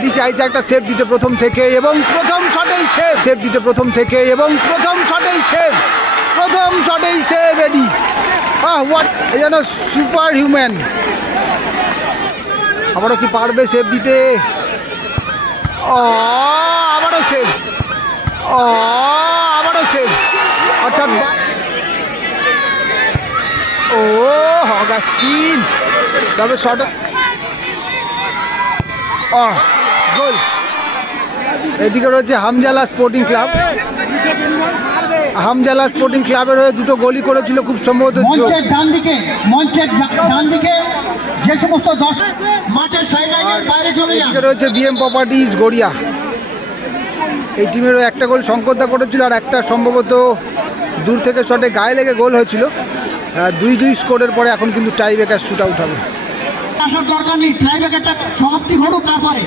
এডি চাইছে একটা সেভ দিতে প্রথম থেকে এবং প্রথম শটেই সেভ সেভ দিতে প্রথম থেকে এবং প্রথম শটেই সেভ প্রথম শটেই সেভ এডি আহ হোয়াট যেন সুপার হিউম্যান আবারও কি পারবে সেভ দিতে? আবারও সেভ আবারও সেভ অর্থাৎ ও অগাস্টিন। তবে শট ও গোল। এদিকে রয়েছে Hamjala sporting club Hamjala sporting ক্লাবের হয়ে দুটো গোলই করেছিল খুব সম্ভবত মঞ্চের ডান দিকে মঞ্চের ডান দিকে যে সমস্ত দর্শক মাঠের সাইড বাইরে চলে যান। এদিকে রয়েছে বিএম প্রপার্টিজ গড়িয়া। এই টিমেরও একটা গোল শঙ্করদা করেছিল আর একটা সম্ভবত দূর থেকে শটে গায়ে লেগে গোল হয়েছিল। দুই দুই স্কোরের পরে এখন কিন্তু টাই ব্রেকার শুট আউট হবে। আসার দরকার নেই। ট্রাইব্রেকারটা সমাপ্তি ঘটুক তারপরে।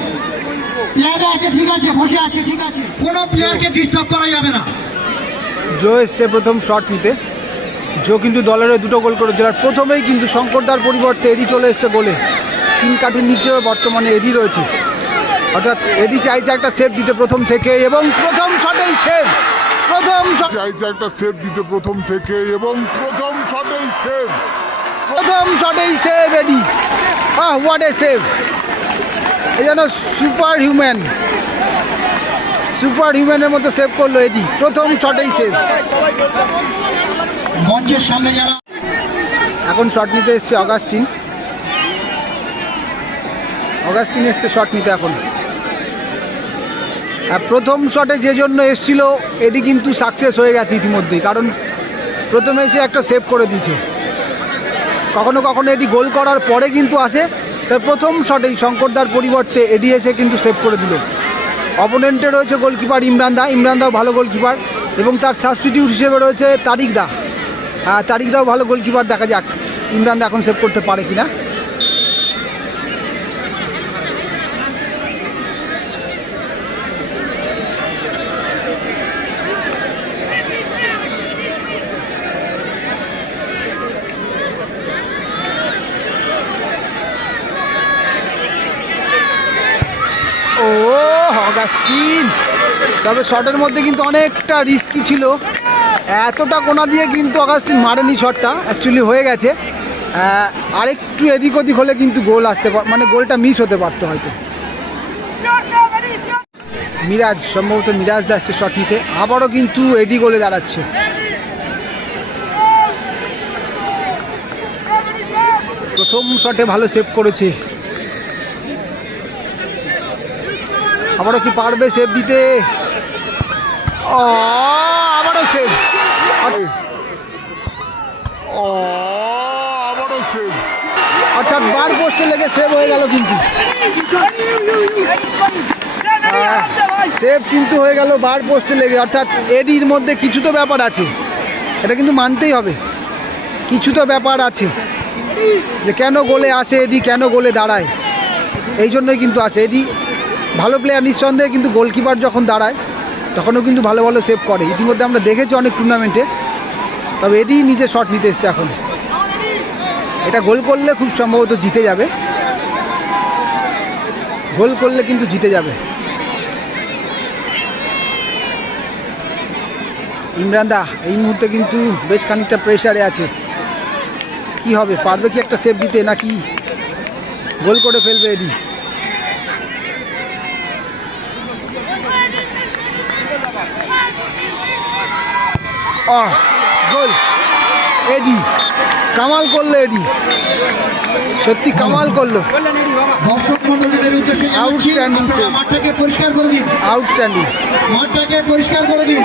প্লেয়ারে আছে ঠিক আছে বসে আছে ঠিক আছে। কোনো প্লেয়ারকে ডিস্টার্ব করা যাবে না। জো এসছে প্রথম শট নিতে। জো কিন্তু দলের হয়ে দুটো গোল করেছিল। আর প্রথমেই কিন্তু শঙ্করদার পরিবর্তে এডি চলে এসছে গোলে। তিন কাঠির নিচেও বর্তমানে এডি রয়েছে। অর্থাৎ এডি চাইছে একটা সেভ দিতে প্রথম থেকে এবং প্রথম শটেই সেভ প্রথম শট চাইছে একটা সেভ দিতে প্রথম থেকে এবং প্রথম শটেই সেভ প্রথম শটেই save Eddie ah what a save এই যেন সুপার হিউম্যান সুপার হিউম্যানের মতো সেভ করল এডি প্রথম শটেই সেভ মঞ্চের সামনে যারা এখন শট নিতে এসছে অগাস্টিন অগাস্টিন এসছে শট নিতে এখন। আর প্রথম শটে যে জন্য এসছিল এটি কিন্তু সাকসেস হয়ে গেছে ইতিমধ্যেই। কারণ প্রথমে এসে একটা সেভ করে দিয়েছে। কখনো কখনো এটি গোল করার পরে কিন্তু আসে। তার প্রথম শটেই শঙ্করদার পরিবর্তে এডি এসে কিন্তু সেভ করে দিল। অপোনেন্টে রয়েছে গোলকিপার ইমরান দা। ইমরান দাও ভালো গোলকিপার এবং তার সাবস্টিটিউট হিসেবে রয়েছে তারিক দা। তারিক দাও ভালো গোলকিপার দেখা যাক। ইমরান দা এখন সেভ করতে পারে কিনা ও অগাস্টিন তবে শটের মধ্যে কিন্তু অনেকটা রিস্কি ছিল। এতটা কোনা দিয়ে কিন্তু অগাস্টিন মারেনি শটটা অ্যাকচুয়ালি হয়ে গেছে। আরেকটু এদিক ওদিক হলে কিন্তু গোল আসতে পার মানে গোলটা মিস হতে পারতো হয়তো। মিরাজ, সম্ভবত মিরাজ আসছে শট নিতে। আবারও কিন্তু এডি গোলে দাঁড়াচ্ছে। প্রথম শটে ভালো সেভ করেছে। আবারও কি পারবে সেভ দিতে? ও, আবারও সেভ ও, আবারও সেভ অর্থাৎ বার পোস্টে লেগে সেভ হয়ে গেল কিন্তু। সেভ কিন্তু হয়ে গেল বার পোস্টে লেগে। অর্থাৎ এডির মধ্যে কিছু তো ব্যাপার আছে। এটা কিন্তু মানতেই হবে। কিছু তো ব্যাপার আছে। যে কেন গোলে আসে এডি কেন গোলে দাঁড়ায়। এই জন্যই কিন্তু আসে এডি ভালো প্লেয়ার নিঃসন্দেহে কিন্তু গোলকিপার যখন দাঁড়ায়, তখনও কিন্তু ভালো ভালো সেভ করে। ইতিমধ্যে আমরা দেখেছি অনেক টুর্নামেন্টে তবে এডি নিজে শট নিতে এসছে এখন। এটা গোল করলে খুব সম্ভবত জিতে যাবে। গোল করলে কিন্তু জিতে যাবে। ইমরান দা, এই মুহূর্তে কিন্তু বেশ খানিকটা প্রেশারে আছে। কি হবে? পারবে কি একটা সেভ দিতে, নাকি গোল করে ফেলবে এডি আহ গোল। এডি। কামাল করল এডি। সত্যি কামাল করল। দর্শক মন্ডলীদের উদ্দেশ্যে Outstanding মাঠটাকে পরিষ্কার করে দিন। আউটস্ট্যান্ডিং মাঠটাকে পরিষ্কার করে দিন।